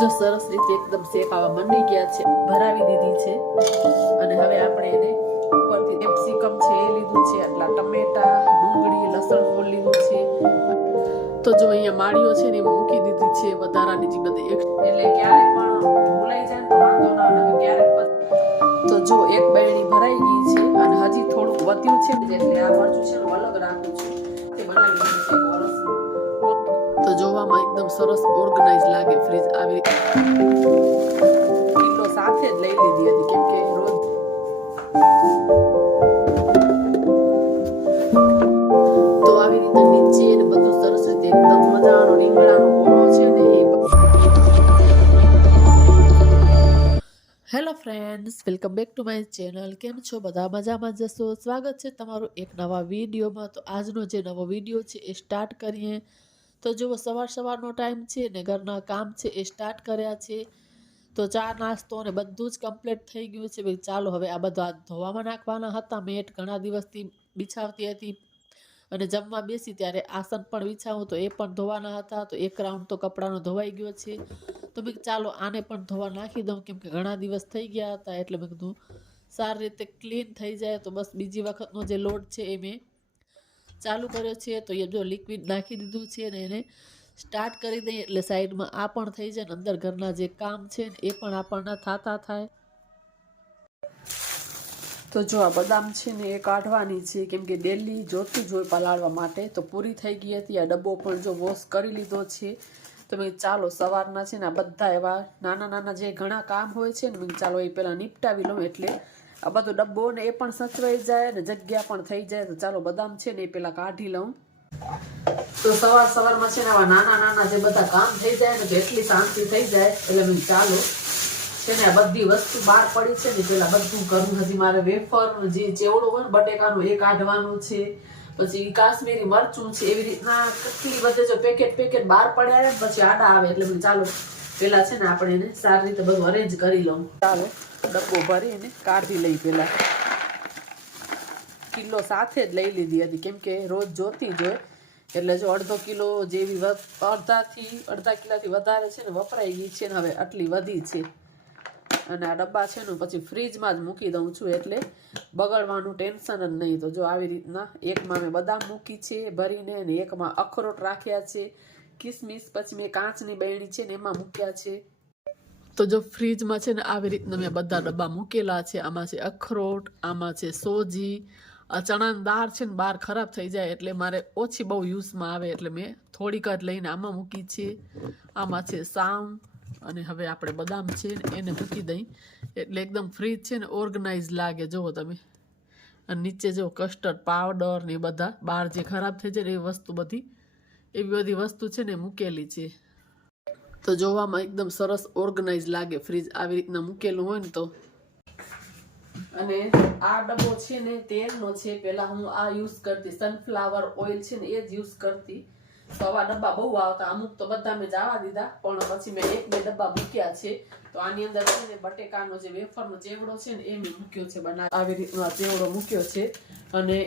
જો સરસ રીતે એકદમ શેકાવા મંડી ગયા છે, ભરાવી દીધી છે અને હવે આપણે એને ઉપરથી કેપ્સિકમ છે એ લીધું છે, આટલા ટમેટા, ડુંગળી, લસણ ફોલ લીધું છે. તો જો અહીંયા માળીઓ છે ને એ મૂકી દીધી છે વધારાની જે બધી એટલે ક્યારેક પણ ભૂલાઈ જાય તો વાંધો ના આવે, ક્યારેક તો જો એક બરણી ભરાઈ ગઈ છે અને હજી થોડુંક વધ્યું છે એટલે આ મરચું છે ને અલગ રાખું છું તે બનાવી દીધું છે વરસનું. તો જોવામાં એકદમ સરસ ઓર્ગેનાઇઝ લાગે. ફ્રીજ આવી કિલો સાથે જ લઈ લીધી હતી કેમ કે રોજ તો આવી રીતે નીચે ને બધું સરસ રીતે એકદમ મજાનો રીંગણાનો ઓળો છે ને એ. Hello friends, welcome back to my channel. કેમ છો બધા? મજામાં જશો. સ્વાગત છે તમારું એક નવા વિડીયોમાં. તો આજનો જે નવો વિડીયો છે એ સ્ટાર્ટ કરીએ. તો જુઓ સવારનો ટાઈમ છે ને ઘરના કામ છે એ સ્ટાર્ટ કર્યા છે. તો ચા નાસ્તો ને બધું જ કમ્પ્લીટ થઈ ગયું છે. ભાઈ ચાલો હવે આ બધા ધોવામાં નાખવાના હતા. મેટ ઘણા દિવસથી બિછાવતી હતી અને જમવા બેસી ત્યારે આસન પણ બિછાવું તો એ પણ ધોવાના હતા. તો એક રાઉન્ડ તો કપડાનો ધોવાઈ ગયો છે. તો મેં ચાલો આને પણ ધોવા નાખી દઉં કેમ કે ઘણા દિવસ થઈ ગયા હતા એટલે મેં કીધું સારી રીતે ક્લીન થઈ જાય. તો બસ બીજી વખતનો જે લોડ છે એ મેં ચાલુ કર્યો છે. તો એ જો લિક્વિડ નાખી દીધું છે ને એને સ્ટાર્ટ કરી દઈએ એટલે સાઈડમાં આ પણ થઈ જાય ને અંદર ઘરના જે કામ છે ને એ પણ આપણને થતા થાય. તો જો આ બદામ છે ને એ કાઢવાની છે કેમ કે ડેલી જોતી જ હોય પલાળવા માટે. તો પૂરી થઈ ગઈ હતી. આ ડબ્બો પણ જો વોશ કરી લીધો છે. તો મેં ચાલો સવારના છે ને આ બધા એવા નાના જે ઘણા કામ હોય છે ને મેં ચાલો એ પહેલાં નિપટાવી લઉં એટલે આ બધો ડબ્બો ને એ પણ સચવાઈ જાય ને જગ્યા પણ થઈ જાય. તો ચાલો બદામ છે ને એ પહેલાં કાઢી લઉં. તો સવારમાં છે ને આવા નાના જે બધા કામ થઈ જાય ને તો એટલી શાંતિ થઈ જાય એટલે મેં ચાલો છે ને આ બધી વસ્તુ બહાર પડી છે ને પેલા બધું કરું. હજી મારે વેફર જે ચેવડો હોય ને બટેકાનું એ કાઢવાનું છે, પછી કાશ્મીરી મરચું છે, એવી રીતના કેટલી બધે જો પેકેટ બહાર પડ્યા ને પછી આડા આવે એટલે મેં ચાલો પેલા છે ને આપણે એને સારી રીતે બધું અરેન્જ કરી લઉં. ચાલો ડબ્બો ભરી એને કાઢી લઈ. પેલા કિલો સાથે જ લઈ લીધી હતી કેમ કે રોજ જોતી જ હોય એટલે જો અડધો કિલો જેવી અડધા કિલોથી વધારે છે ને વપરાઈ ગઈ છે ને હવે આટલી વધી છે. અને આ ડબ્બા છે ને પછી ફ્રીજમાં જ મૂકી દઉં છું એટલે બગડવાનું ટેન્શન જ નહીં. તો જો આવી રીતના એકમાં મેં બદામ મૂકી છે ભરીને અને એકમાં અખરોટ રાખ્યા છે, કિસમિસ પછી મેં કાચની બરણી છે ને એમાં મૂક્યા છે. તો જો ફ્રીજમાં છે ને આવી રીતના મેં બધા ડબ્બા મૂકેલા છે. આમાં છે અખરોટ, આમાં છે સોજી, આ ચણાની દાળ છે ને બહાર ખરાબ થઈ જાય એટલે મારે ઓછી બહુ યુઝમાં આવે એટલે મેં થોડીક જ લઈને આમાં મૂકી છે. આમાં છે સામ અને હવે આપણે બદામ છે ને એને મૂકી દઈ એટલે એકદમ ફ્રીજ છે ને ઓર્ગેનાઇઝ લાગે. જુઓ તમે અને નીચે જો કસ્ટર્ડ પાવડર ને એ બધા બહાર જે ખરાબ થઈ જાય ને એવી બધી વસ્તુ છે ને મૂકેલી છે. તો જોવામાં એકદમ સરસ ઓર્ગેનાઇઝ લાગે ફ્રીજ આવી રીતના મૂકેલું હોય ને તો. અને આ ડબ્બો છે ને તેલનો છે. પેલા હું આ યુઝ કરતી સનફ્લાવર ઓઇલ છે ને એ જ યુઝ કરતી. તો આવા ડબ્બા બહુ આવતા, અમુક તો બધા મેં જવા દીધા પણ પછી મેં 1-2 ડબ્બા મૂક્યા છે. તો આની અંદર છે ને બટેકાનો જે વેફરનો ચેવડો છે ને એ મેં મૂક્યો છે બનાવી. આવી રીતનો ચેવડો મૂક્યો છે અને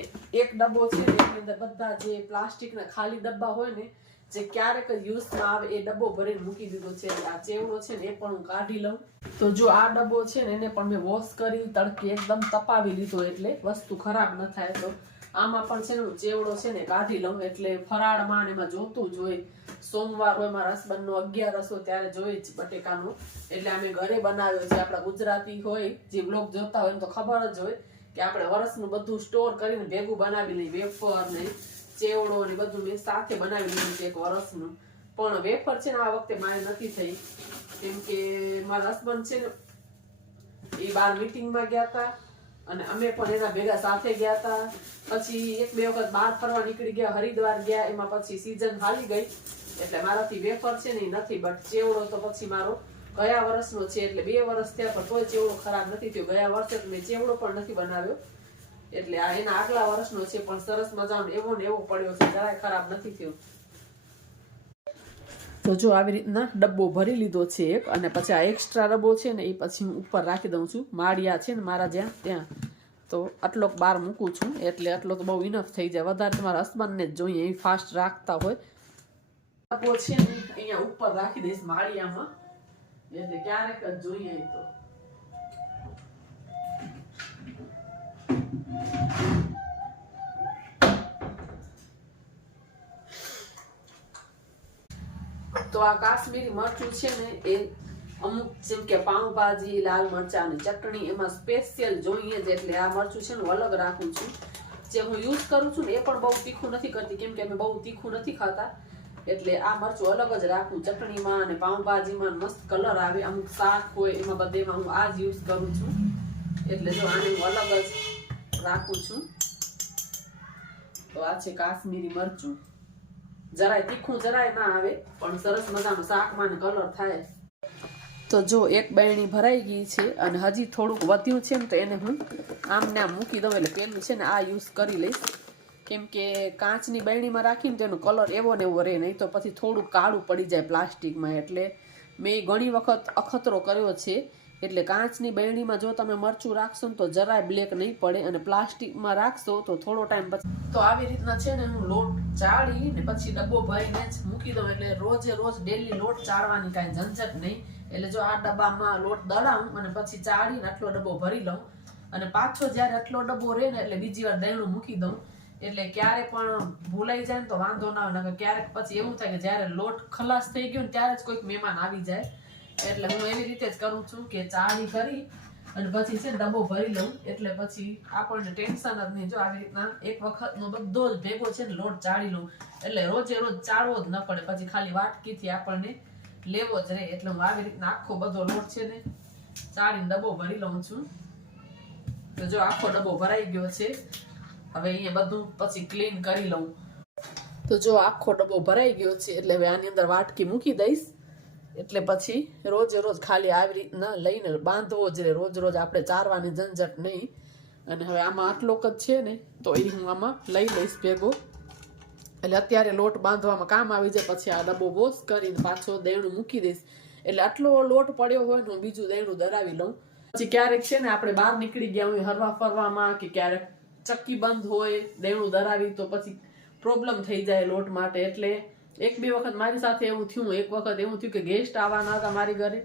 એક ડબ્બો છે ને એની અંદર બધા જે પ્લાસ્ટિકના ખાલી ડબ્બા હોય ને જે ક્યારેક યુઝમાં આવે એ ડબ્બો ભરીને મૂકી દીધો છે. આ ચેવડો છે ને એ પણ હું કાઢી લઉં. તો જો આ ડબ્બો છે ને એને પણ મેં વોશ કરી તડકે એકદમ તપાવી લીધો એટલે વસ્તુ ખરાબ ન થાય. તો આમાં પણ છે ને હું ચેવડો છે ને કાઢી લઉં એટલે ફરાળમાં એમાં જોતું જ હોય. સોમવાર હોય મારા હસબન્ડનો 11 હોય ત્યારે જોઈએ જ બટેકાનો એટલે અમે ઘરે બનાવ્યો છે. આપણા ગુજરાતી હોય જે બ્લોગ જોતા હોય તો ખબર જ હોય કે આપણે વરસનું બધું સ્ટોર કરીને ભેગું બનાવી લઈએ. વેફર ને ચેવડો ને બધું મેં સાથે બનાવી લીધું છે એક વરસનું. પણ વેફર છે ને આ વખતે મારે નથી થઈ કેમ કે મારા હસબન્ડ છે ને એ બહાર મીટિંગમાં ગયા હતા અને અમે પણ એના ભેગા સાથે ગયા હતા. પછી 1-2 વખત બહાર ફરવા નીકળી ગયા, હરિદ્વાર ગયા, એમાં પછી સીઝન હાલી ગઈ એટલે મારાથી વેફર છે ને એ નથી. બટ ચેવડો તો પછી મારો ગયા વર્ષનો છે એટલે 2 વર્ષ થયા પણ તોય ચેવડો ખરાબ નથી થયો. ગયા વર્ષે મેં ચેવડો પણ નથી બનાવ્યો એટલે આ એના આગલા વર્ષનો છે પણ સરસ મજાનો એવો ને એવો પડ્યો છે, જરાય ખરાબ નથી થયો. તો જો આવી રીતના ડબ્બો ભરી લીધો છે એક અને પછી આ એક્સ્ટ્રા ડબ્બો છે ને એ પછી હું ઉપર રાખી દઉં છું. માળિયા છે ને મારા ત્યાં તો આટલો બહાર મૂકું છું એટલે આટલો તો બહુ ઇનફ થઈ જાય. વધારે તમારા હસબન્ડને જ જોઈએ એ ફાસ્ટ રાખતા હોય. ડબ્બો છે ને અહીંયા ઉપર રાખી દઈશ માળિયામાં એટલે ક્યારેક જ જોઈએ તો આ કાશ્મીરી મરચું છે ને એ અમુક જેમ કે પાઉંભાજી લાલ મરચાની ચટણી એમાં સ્પેશિયલ જોઈએ જ એટલે આ મરચું છે ને અલગ રાખું છું જે હું યુઝ કરું છું ને એ પણ બહુ તીખું નથી કરતી કેમ કે અમે બહુ તીખું નથી ખાતા એટલે આ મરચું અલગ જ રાખું ચટણીમાં અને પાઉંભાજીમાં મસ્ત કલર આવે અમુક શાક હોય એમાં બધેમાં હું આ જ યુઝ કરું છું એટલે જો આને હું અલગ જ રાખું છું તો આ છે કાશ્મીરી મરચું જરાય તીખું જરાય ના આવે પણ સરસ મજાનું શાકમાં ને કલર થાય તો જો એક બરણી ભરાઈ ગઈ છે અને હજી થોડુંક વધ્યું છે ને તો એને હું આમને આમ મૂકી દઉં એટલે પેલું છે ને આ યુઝ કરી લઈશ કેમ કે કાચની બરણીમાં રાખીને તેનો કલર એવો ને એવો રહે નહીં તો પછી થોડું કાળું પડી જાય પ્લાસ્ટિકમાં એટલે મેં ઘણી વખત અખતરો કર્યો છે એટલે કાચની બરણીમાં જો તમે મરચું રાખશો ને તો જરાય બ્લેક નહીં પડે અને પ્લાસ્ટિકમાં રાખશો તો થોડો ટાઈમ પછી તો આવી રીતના છે ને હું લોટ ચાળી ને પછી ડબ્બો ભરીને જ મૂકી દઉં એટલે રોજે રોજ ડેલી લોટ ચાળવાની કાંઈ ઝંઝટ નહીં એટલે જો આ ડબ્બામાં લોટ દળાવું અને પછી ચાળીને આટલો ડબ્બો ભરી લઉં અને પાછો જ્યારે આટલો ડબ્બો રહે ને એટલે બીજી વાર દહીંનું મૂકી દઉં એટલે ક્યારે પણ ભૂલાઈ જાય ને તો વાંધો ના આવે ક્યારેક પછી એવું થાય કે જ્યારે લોટ ખલાસ થઈ ગયો ને ત્યારે જ કોઈક મહેમાન આવી જાય એટલે હું એવી રીતે જ કરું છું કે ચાળી કરી અને પછી છે ડબ્બો ભરી લઉં એટલે પછી આપણને ટેન્શન જ નહીં જો આવી રીતના એક વખતનો બધો જ ભેગો છે ને લોટ ચાળી લઉં એટલે રોજે રોજ ચાળવો જ ન પડે પછી ખાલી વાટકીથી આપણને લેવો જ રહે એટલે હું આવી રીતના આખો બધો લોટ છે ને ચાળીને ડબ્બો ભરી લઉં છું તો જો આખો ડબ્બો ભરાઈ ગયો છે હવે અહીંયા બધું પછી ક્લીન કરી લઉં તો જો આખો ડબ્બો ભરાઈ ગયો છે એટલે હવે આની અંદર વાટકી મૂકી દઈશ એટલે પછી રોજે રોજ ખાલી આવી રીતના લઈને બાંધવો જ રહે રોજ રોજ આપણે ચારવાની ઝંઝટ નહીં અને હવે આમાં આટલો જ છે ને તો એ હું આમાં લઈ લઈશ ભેગો એટલે અત્યારે લોટ બાંધવામાં કામ આવી જાય પછી આ ડબ્બો વોશ કરીને પાછો દહીંનું મૂકી દઈશ એટલે આટલો લોટ પડ્યો હોય ને હું બીજું દહીંનું દરાવી લઉં પછી ક્યારેક છે ને આપણે બહાર નીકળી ગયા હોય હરવા ફરવામાં કે ક્યારેક ચક્કી બંધ હોય દહીંનું દરાવી તો પછી પ્રોબ્લેમ થઈ જાય લોટ માટે એટલે એક બે વખત મારી સાથે એવું થયું એક વખત એવું થયું કે ગેસ્ટ આવવાના હતા મારી ઘરે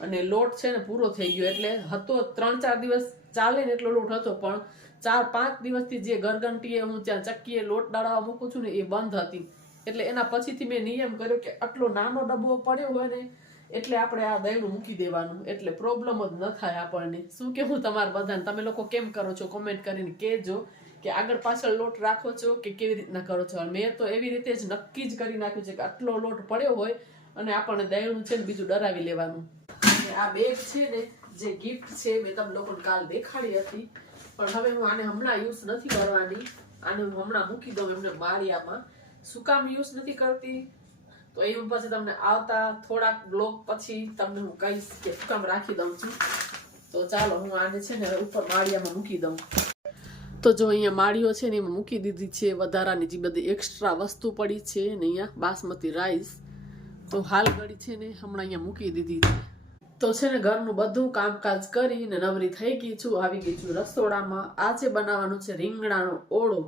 અને લોટ છે ને પૂરો થઈ ગયો એટલે હતો 3-4 દિવસ ચાલે ને એટલો લોટ હતો પણ 4-5 દિવસથી જે ગરગંટીએ હું ત્યાં ચક્કીએ લોટ દળાવવા મૂકું છું ને એ બંધ હતી એટલે એના પછીથી મેં નિયમ કર્યો કે આટલો નાનો ડબ્બો પડ્યો હોય ને એટલે આપણે આ દહીંનું મૂકી દેવાનું એટલે પ્રોબ્લેમ જ ન થાય આપણને શું કેવું તમારા બધાને તમે લોકો કેમ કરો છો કોમેન્ટ કરીને કહેજો કે આગળ પાછળ લોટ રાખો છો કે કેવી રીતના કરો છો મેં તો એવી રીતે જ નક્કી જ કરી નાખ્યું છે કે આટલો લોટ પડ્યો હોય અને આપણને દહીંનું છે ને બીજું ડરાવી લેવાનું અને આ બેગ છે ને જે ગિફ્ટ છે મેં તમે લોકોને કાલ દેખાડી હતી પણ હવે હું આને હમણાં યુઝ નથી કરવાની આને હું હમણાં મૂકી દઉં એમને માળિયામાં શું કામ યુઝ નથી કરતી તો એ હું પછી તમને આવતા થોડાક બ્લોગ પછી તમને હું કહીશ કે શું કામ રાખી દઉં છું તો ચાલો હું આને છે ને ઉપર માળિયામાં મૂકી દઉં તો જો અહીંયા માળીઓ છે ને એમાં મૂકી દીધી છે વધારાની જે બધી એક્સ્ટ્રા વસ્તુ પડી છે ને અહીંયા બાસમતી રાઈસ તો હાલ ઘડી છે ને હમણાં અહીંયા મૂકી દીધી છે તો છે ને ઘરનું બધું કામકાજ કરીને નવરી થઈ ગઈ છું આવી ગઈ છું રસોડામાં આજે બનાવવાનું છે રીંગણાનો ઓળો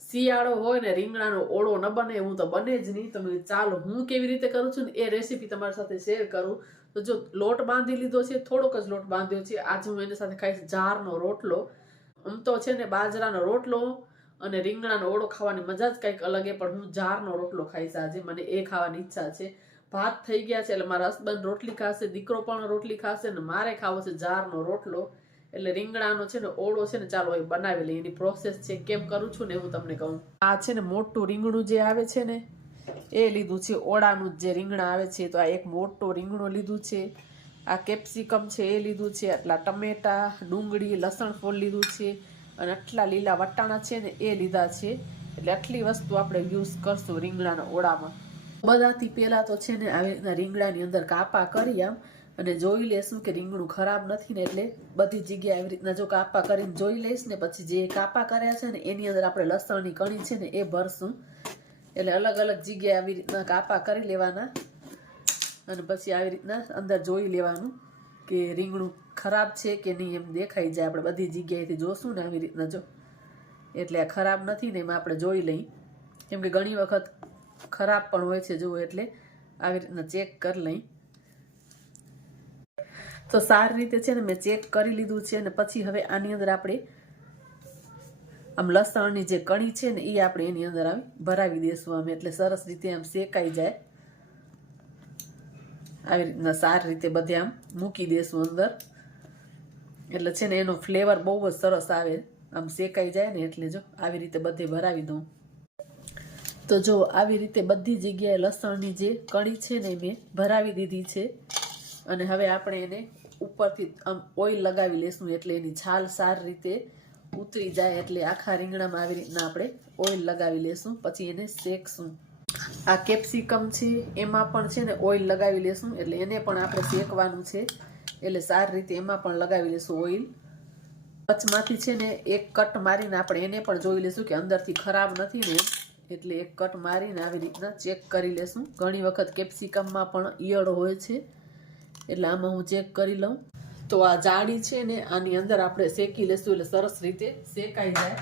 શિયાળો હોય ને રીંગણાનો ઓળો ન બને એવું તો બને જ નહીં તમે ચાલો હું કેવી રીતે કરું છું ને એ રેસીપી તમારી સાથે શેર કરું તો જો લોટ બાંધી લીધો છે થોડોક જ લોટ બાંધ્યો છે આજે હું એની સાથે ખાઈશ જારનો રોટલો આમ તો છે ને બાજરાનો રોટલો અને રીંગણાનો ઓળો ખાવાની મજા જ કંઈક અલગ પણ હું જારનો રોટલો ખાઈશ આજે મને એ ખાવાની ઈચ્છા છે ભાત થઈ ગયા છે એટલે મારા હસબન્ડ રોટલી ખાશે દીકરો પણ રોટલી ખાશે ને મારે ખાવો છે જારનો રોટલો એટલે રીંગણાનો છે ને ઓળો છે ને ચાલો એ બનાવી લઈએ એની પ્રોસેસ છે કેમ કરું છું ને હું તમને કહું આ છે ને મોટું રીંગણું જે આવે છે ને એ લીધું છે ઓળાનું જે રીંગણા આવે છે તો આ એક મોટું રીંગણું લીધું છે આ કેપ્સિકમ છે એ લીધું છે આટલા ટમેટા ડુંગળી લસણ ફૂલ લીધું છે અને આટલા લીલા વટાણા છે ને એ લીધા છે એટલે આટલી વસ્તુ આપણે યુઝ કરશું રીંગણાના ઓળામાં બધાથી પહેલા તો છે ને આવી રીતના રીંગણાની અંદર કાપા કરી આમ અને જોઈ લેશું કે રીંગણું ખરાબ નથી ને એટલે બધી જગ્યાએ આવી રીતના જો કાપા કરીને જોઈ લઈશ ને પછી જે કાપા કર્યા છે ને એની અંદર આપણે લસણની કણી છે ને એ ભરશું એટલે અલગ અલગ જગ્યાએ આવી રીતના કાપા કરી લેવાના અને પછી આવી રીતના અંદર જોઈ લેવાનું કે રીંગણું ખરાબ છે કે નહીં એમ દેખાઈ જાય આપણે બધી જગ્યાએથી જોશું ને આવી રીતના જો એટલે આ ખરાબ નથી ને એમાં આપણે જોઈ લઈ કેમ કે ઘણી વખત ખરાબ પણ હોય છે જુઓ એટલે આવી રીતના ચેક કરી લઈ તો સારી રીતે છે ને મેં ચેક કરી લીધું છે અને પછી હવે આની અંદર આપણે આમ લસણની જે કણી છે ને એ આપણે એની અંદર ભરાવી દેશું આમ, એટલે સરસ રીતે આમ શેકાઈ જાય. આવી રીતના સારી રીતે બધે આમ મૂકી દેશું અંદર, એટલે છે ને એનો ફ્લેવર બહુ જ સરસ આવે. આમ શેકાઈ જાય ને એટલે જો આવી રીતે બધે ભરાવી દઉં. તો જો આવી રીતે બધી જગ્યાએ લસણની જે કણી છે ને મેં ભરાવી દીધી છે. અને હવે આપણે એને ઉપરથી આમ ઓઇલ લગાવી લેશું, એટલે એની છાલ સારી રીતે ઉતરી જાય. એટલે આખા રીંગણામાં આવી રીતના આપણે ઓઇલ લગાવી લેશું, પછી એને શેકશું. આ કેપ્સિકમ છે એમાં પણ છે ને ઓઇલ લગાવી લેશું, એટલે એને પણ આપણે શેકવાનું છે. એટલે સારી રીતે એમાં પણ લગાવી લેશું ઓઇલ. વચમાંથી છે ને એક કટ મારીને આપણે એને પણ જોઈ લેશું કે અંદરથી ખરાબ નથી ને, એટલે એક કટ મારીને આવી રીતના ચેક કરી લેશું. ઘણી વખત કેપ્સિકમમાં પણ ઈયળ હોય છે, એટલે આમાં હું ચેક કરી લઉં. તો આ જાળી છે ને આની અંદર આપણે શેકી લેશું, એટલે સરસ રીતે શેકાઈ જાય.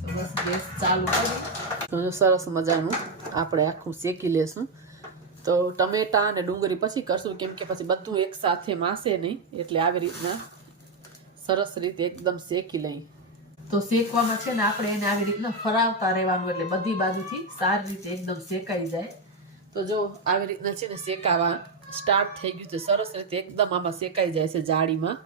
તો બસ ગેસ ચાલુ કરી સરસ મજાનું આપણે આખું શેકી લેશું. તો ટમેટા અને ડુંગળી પછી કરશું, કેમ કે પછી બધું એક સાથે માસે નહીં, એટલે આવી રીતના સરસ રીતે એકદમ શેકી લઈ. તો શેકવામાં છે ને આપણે એને આવી રીતના ફરાવતા રહેવાનું, એટલે બધી બાજુથી સારી રીતે એકદમ શેકાઈ જાય. તો જો આવી રીતના છે ને શેકાવા સ્ટાર્ટ થઈ ગયું છે, સરસ રીતે એકદમ આમાં શેકાઈ જાય છે જાળીમાં.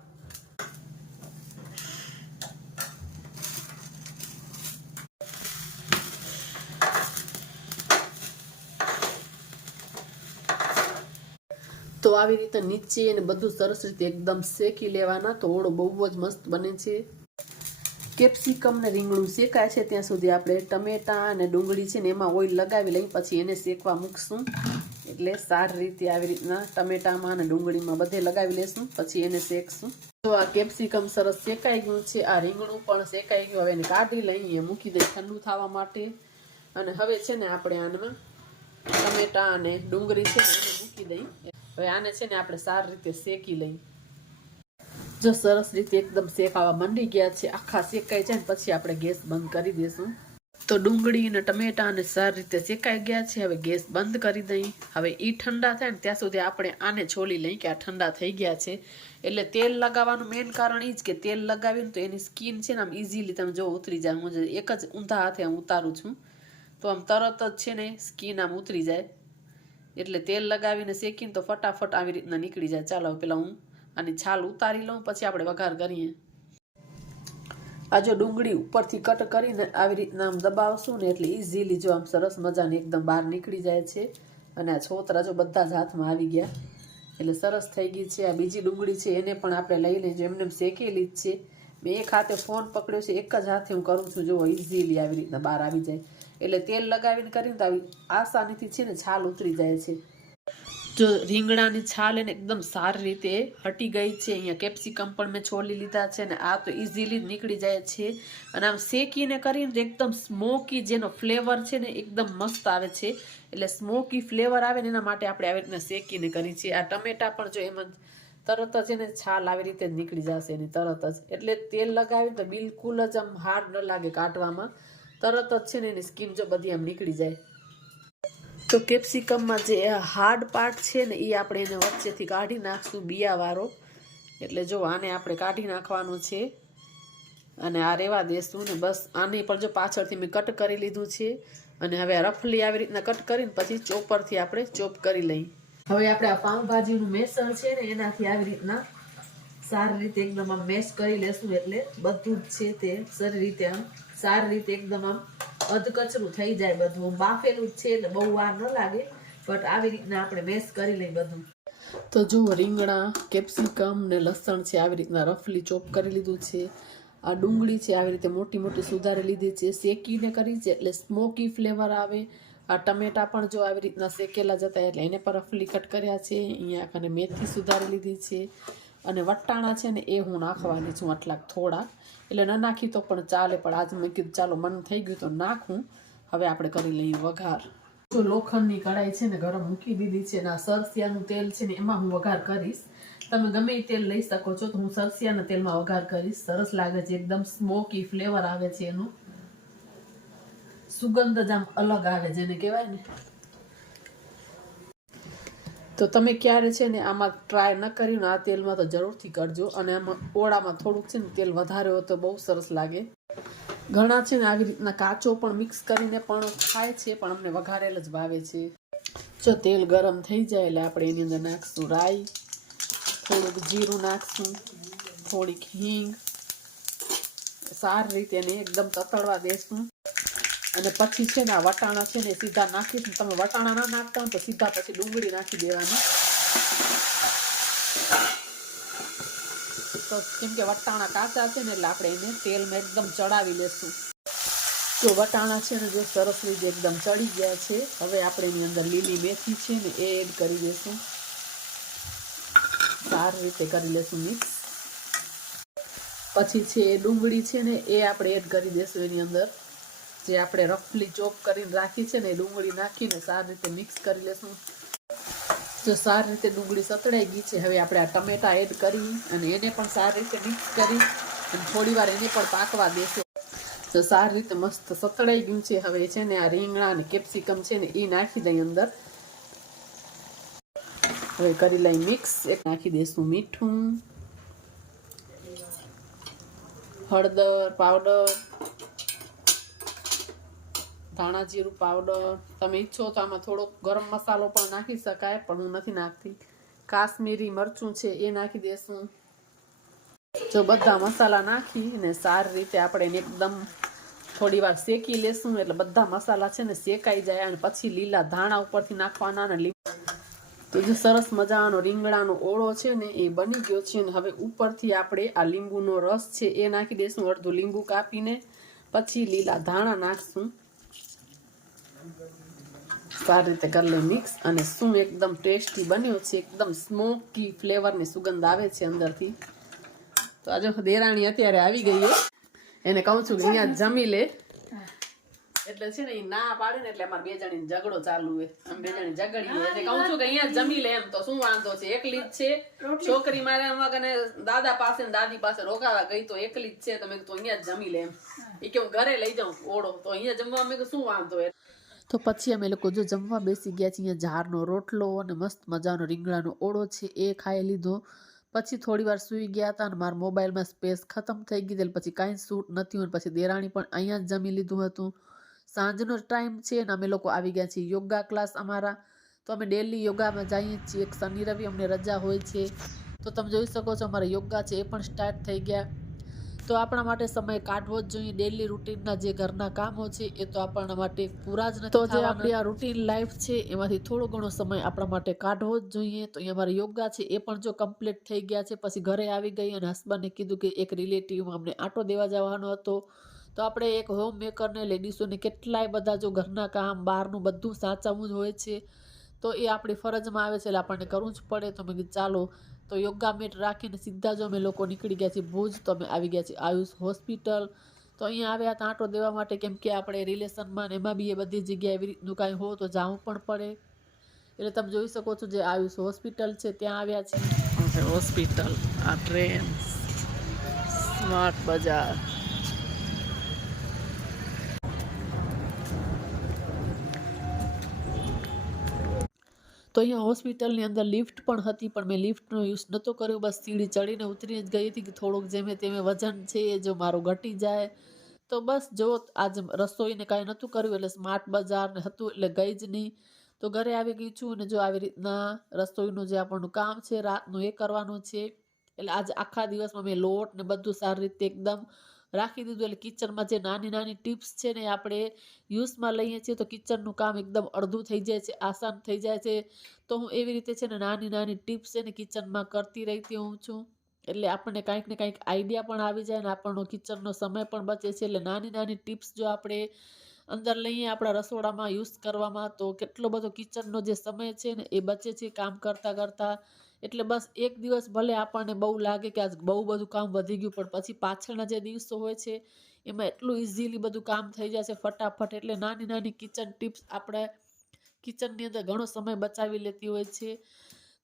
તો આવી રીતે નીચે અને બધું સરસ રીતે એકદમ શેકી લેવાના. તો ઓળો બહુ જ મસ્ત બને છે. કેપ્સિકમ ને રીંગણું શેકાય છે ત્યાં સુધી આપણે ટમેટા અને ડુંગળી છે ને એમાં ઓઇલ લગાવી લઈ, પછી એને શેકવા મૂકશું. એટલે સારી રીતે આવી રીતના ટમેટામાં અને ડુંગળીમાં બધે લગાવી લેશું, પછી એને શેકશું. તો આ કેપ્સિકમ સરસ શેકાઈ ગયું છે, આ રીંગણું પણ શેકાઈ ગયું. હવે એને કાઢી લઈએ, મૂકી દઈએ ઠંડુ થવા માટે. અને હવે છે ને આપણે આમાં ટમેટા અને ડુંગળી છે ને એને મૂકી દઈ. હવે આને છે ને આપણે સારી રીતે શેકી લઈ. જો સરસ રીતે એકદમ શેકાવા માંડી ગયા છે, આખા શેકાઈ જાય ને પછી આપણે ગેસ બંધ કરી દઈશું. તો ડુંગળી અને ટમેટા અને સારી રીતે શેકાઈ ગયા છે. હવે ગેસ બંધ કરી દઈ. હવે એ ઠંડા થાય ને ત્યાં સુધી આપણે આને છોલી લઈ કે આ ઠંડા થઈ ગયા છે. એટલે તેલ લગાવવાનું મેઇન કારણ એ જ કે તેલ લગાવીને તો એની સ્કીન છે ને આમ ઇઝીલી તમે જો ઉતરી જાય. હું એક જ ઊંધા હાથે આમ ઉતારું છું, તો આમ તરત જ છે ને સ્કીન આમ ઉતરી જાય. એટલે તેલ લગાવીને શેકીને તો ફટાફટ આવી રીતના નીકળી જાય. ચાલો પેલા હું આની છાલ ઉતારી લઉં, પછી આપણે વઘાર કરીએ. આ જો ડુંગળી ઉપરથી કટ કરીને આવી રીતના આમ દબાવશું ને એટલે ઇઝીલી જો આમ સરસ મજાની એકદમ બહાર નીકળી જાય છે. અને આ છોતરા જો બધા જ હાથમાં આવી ગયા, એટલે સરસ થઈ ગઈ છે. આ બીજી ડુંગળી છે એને પણ આપણે લઈ લઈએ. એમને શેકેલી જ છે. મેં એક હાથે ફોન પકડ્યો છે, એક જ હાથે હું કરું છું. જો ઇઝીલી આવી રીતના બહાર આવી જાય. એટલે તેલ લગાવીને કરીને તો આવી આસાનીથી છે ને છાલ ઉતરી જાય છે. જો રીંગણાની છાલ એને એકદમ સારી રીતે હટી ગઈ છે. અહીંયા કેપ્સિકમ પણ મેં છોલી લીધા છે ને આ તો ઇઝીલી નીકળી જાય છે. અને આમ શેકીને કરીને એકદમ સ્મોકી જેનો ફ્લેવર છે ને એકદમ મસ્ત આવે છે. એટલે સ્મોકી ફ્લેવર આવે ને એના માટે આપણે આવી રીતના શેકીને કરી છે. આ ટમેટા પણ જો એમાં તરત જ એને છાલ આવી રીતે જ નીકળી જશે એની તરત જ. એટલે તેલ લગાવી તો બિલકુલ જ આમ હાર્ડ ન લાગે કાઢવામાં, તરત જ છે ને એની સ્કીન જો બધી આમ નીકળી જાય. તો કેપ્સિકમમાં જે હાર્ડ પાર્ટ છે ને એ આપણે એને વચ્ચેથી કાઢી નાખશું, બિયાવાળો. એટલે જો આને આપણે કાઢી નાખવાનું છે અને આ રહેવા દેશું ને બસ. આને પણ જો પાછળથી મેં કટ કરી લીધું છે. અને હવે રફલી આવી રીતના કટ કરીને પછી ચોપરથી આપણે ચોપ કરી લઈ. હવે આપણે આ પાઉંભાજીનું મેસર છે ને એનાથી આવી રીતના સારી રીતે એકદમ આમ મેશ કરી લેશું. એટલે બધું જ છે તે સારી રીતે એકદમ આમ અધકચરું થઈ જાય. બધું બાફેલું જ છે એટલે બહુ વાર ન લાગે, બટ આવી રીતના આપણે મેશ કરી લઈ બધું. તો જો રીંગણા, કેપ્સિકમ ને લસણ છે આવી રીતના રફલી ચોપ કરી લીધું છે. આ ડુંગળી છે આવી રીતે મોટી મોટી સુધારી લીધી છે, શેકીને કરી છે એટલે સ્મોકી ફ્લેવર આવે. આ ટમેટા પણ જો આવી રીતના શેકેલા જતા એટલે એને પણ રફલી કટ કર્યા છે. અહીંયા અને મેથી સુધારી લીધી છે. અને વટાણા છે ને એ હું નાખવાની છું આટલાક થોડા, એટલે ન નાખી તો પણ ચાલે, પણ આજ મેં કીધું ચાલો મન થઈ ગયું તો નાખું. હવે આપણે કરી લઈએ વઘાર. જો લોખંડની કઢાઈ છે ને ગરમ મૂકી દીધી છે. અને આ સરસિયાનું તેલ છે ને એમાં હું વઘાર કરીશ. તમે ગમે એ તેલ લઈ શકો છો, તો હું સરસિયાના તેલમાં વઘાર કરીશ. સરસ લાગે છે, એકદમ સ્મોકી ફ્લેવર આવે છે. એનું સુગંધ જ આમ અલગ આવે જેને કહેવાય ને. તો તમે ક્યારે છે ને આમાં ટ્રાય ન કર્યું ને આ તેલમાં તો જરૂરથી કરજો. અને આમાં ઓળામાં થોડુંક છે ને તેલ વધારે હોય તો બહુ સરસ લાગે. ઘણા છે ને આવી રીતના કાચો પણ મિક્સ કરીને પણ ખાય છે, પણ અમને વઘારેલ જ ભાવે છે. જો તેલ ગરમ થઈ જાય એટલે આપણે એની અંદર નાખશું રાઈ, થોડુંક જીરું નાખશું, થોડીક હિંગ, સારી રીતે એને એકદમ તતડવા દેશું. અને પછી છે ને આ વટાણા છે ને સીધા નાખીશું. તમે વટાણા ના નાખતા હોય તો સીધા પછી ડુંગળી નાખી દેવાની. તો કેમ કે વટાણા કાચા છે ને એટલે આપણે એને તેલમાં એકદમ ચડાવી લેશું. જો વટાણા છે ને જો સરસ રીતે એકદમ ચડી ગયા છે. હવે આપણે એની અંદર લીલી મેથી છે ને એ એડ કરી દેશું. સારી રીતે કરી લેશું મિક્સ. પછી છે એ ડુંગળી છે ને એ આપણે એડ કરી દેશું એની અંદર. જે આપણે રફલી ચોપ કરીને રાખી છે ને એ ડુંગળી નાખીને સારી રીતે મિક્સ કરી લેશું. જો સારી રીતે ડુંગળી સતળાઈ ગઈ છે, હવે આપણે આ ટમેટા એડ કરી અને એને પણ સારી રીતે મિક્સ કરી અને થોડી વાર એને પણ પાકવા દેશું. જો સારી રીતે મસ્ત સતળાઈ ગયું છે, હવે છે ને આ રીંગણા અને કેપ્સિકમ છે ને એ નાખી દઈ અંદર. હવે કરી લઈ મિક્સ. એક નાખી દઈશું મીઠું, હળદર પાવડર, ધાણા જીરું પાવડર. તમે ઈચ્છો તો આમાં થોડો ગરમ મસાલો પણ નાખી શકાય, પણ હું નથી નાખતી. કાશ્મીરી મરચું છે એ નાખી દેશું. જો બધા મસાલા નાખી ને સારી રીતે આપણે એને એકદમ થોડી વાર શેકી લેશું એટલે બધા મસાલા છે ને શેકાઈ જાય. અને પછી લીલા ધાણા ઉપરથી નાખવાના ને તો જે સરસ મજાનો રીંગણાનો ઓળો છે ને એ બની ગયો છે. ને હવે ઉપરથી આપણે આ લીંબુનો રસ છે એ નાખી દઈશું, અડધું લીંબુ કાપીને. પછી લીલા ધાણા નાખશું. સારી રીતે કરી લે મિક્સ. અને શું એકદમ ટેસ્ટી બન્યો છે, એકદમ સ્મોકી ફ્લેવરની સુગંધ આવે છે અંદરથી. તો આજે દેરાણી અત્યારે આવી ગઈ, એને કહું છું કે અહીંયા જમી લે. એટલે છે ને એ ના પાડે ને એટલે અમારે બે જણી ઝઘડો ચાલુ હોય. અમે બે જણી ઝઘડીએ એટલે કહું છું કે અહીંયા જમી લે. એમ તો શું વાંધો છે, એકલી જ છે છોકરી. મારે અમારે દાદા પાસે ને દાદી પાસે રોકાવા ગઈ તો એકલી જ છે. તમે તો અહીંયા જમી લે એમ. એ કે હું ઘરે લઈ જાઉં ઓળો તો અહીંયા જમવા. અમે શું વાંધો. તો પછી અમે લોકો જો જમવા બેસી ગયા છીએ. અહીંયા ઝારનો રોટલો અને મસ્ત મજાનો રીંગણાનો ઓળો છે એ ખાઈ લીધો. પછી થોડી વાર સૂઈ ગયા હતા અને મારા મોબાઈલમાં સ્પેસ ખતમ થઈ ગઈ. એટલે પછી કાંઈ શૂટ નથી હોય. પછી દેરાણી પણ અહીંયા જ જમી લીધું હતું. સાંજનો ટાઈમ છે અને અમે લોકો આવી ગયા છીએ યોગા ક્લાસ અમારા. તો અમે ડેલી યોગામાં જઈએ છીએ. એક શનિ રવિ અમને રજા હોય છે. તો તમે જોઈ શકો છો અમારા યોગા છે એ પણ સ્ટાર્ટ થઈ ગયા. તો આપણા માટે સમય કાઢવો જ જોઈએ. ડેલી રૂટીનના જે ઘરના કામો છે એ તો આપણા માટે પૂરા જ નથી. તો જે આપણી આ રૂટીન લાઈફ છે એમાંથી થોડો ઘણો સમય આપણા માટે કાઢવો જ જોઈએ. તો અહીંયા અમારા યોગા છે એ પણ જો કમ્પ્લીટ થઈ ગયા છે. પછી ઘરે આવી ગઈ અને હસબન્ડને કીધું કે એક રિલેટિવમાં અમને આંટો દેવા જવાનો હતો. તો આપણે એક હોમ મેકરને લેડીઝોને કેટલાય બધા જો ઘરના કામ બહારનું બધું સાચવવું જ હોય છે. તો એ આપણી ફરજમાં આવે છે એટલે આપણને કરવું જ પડે. તો મેં કીધું ચાલો. તો યોગા મેટ રાખીને સીધા જો અમે લોકો નીકળી ગયા છીએ ભુજ. તો અમે આવી ગયા છીએ આયુષ હોસ્પિટલ. તો અહીંયા આવ્યા હતા આંટો દેવા માટે, કેમ કે આપણે રિલેશનમાં ને એમાં બી એ બધી જગ્યાએ એવી રીતનું કાંઈ હોય તો જવું પણ પડે. એટલે તમે જોઈ શકો છો જે આયુષ હોસ્પિટલ છે ત્યાં આવ્યા છીએ. હોસ્પિટલ, આ ટ્રેન, સ્માર્ટ બજાર. તો અહીંયા હોસ્પિટલની અંદર લિફ્ટ પણ હતી, પણ મેં લિફ્ટનો યુઝ નહોતો કર્યો. બસ સીડી ચડીને ઉતરીને જ ગઈ હતી કે થોડુંક જેમે તેમે વજન છે એ જો મારું ઘટી જાય. તો બસ જો આજ રસોઈને કાંઈ નહોતું કર્યું એટલે સ્માર્ટ બજારને હતું એટલે ગઈ જ નહીં. તો ઘરે આવી ગઈ છું અને જો આવી રીતના રસોઈનું જે આપણનું કામ છે રાતનું એ કરવાનું છે. એટલે આજે આખા દિવસમાં મેં લોટ ને બધું સારી રીતે એકદમ રાખી દીધું. એટલે કિચનમાં જે નાની નાની ટિપ્સ છે ને આપણે યુઝમાં લઈએ છીએ તો કિચનનું કામ એકદમ અડધું થઈ જાય છે, આસાન થઈ જાય છે. તો હું એવી રીતે છે ને નાની નાની ટિપ્સ છે ને કિચનમાં કરતી રહેતી હોઉં છું. એટલે આપણને કાંઈક ને કાંઈક આઈડિયા પણ આવી જાય ને આપણનો કિચનનો સમય પણ બચે છે. એટલે નાની નાની ટિપ્સ જો આપણે અંદર લઈએ આપણા રસોડામાં યુઝ કરવામાં તો કેટલો બધો કિચનનો જે સમય છે ને એ બચે છે કામ કરતાં કરતાં. એટલે બસ એક દિવસ ભલે આપણને બહુ લાગે કે આજ બહુ બધું કામ વધી ગયું, પણ પછી પાછળના જે દિવસો હોય છે એમાં એટલું ઇઝીલી બધું કામ થઈ જાય છે ફટાફટ. એટલે નાની નાની કિચન ટિપ્સ આપણે કિચનની અંદર ઘણો સમય બચાવી લેતી હોય છે.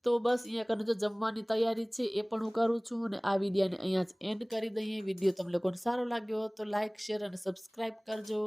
તો બસ અહીંયા કરીને જો જમવાની તૈયારી છે એ પણ હું કરું છું. અને આ વિડીયોને અહીંયા જ એન્ડ કરી દઈએ. વિડીયો તમને લોકોને સારો લાગ્યો તો લાઇક, શેર અને સબસ્ક્રાઈબ કરજો.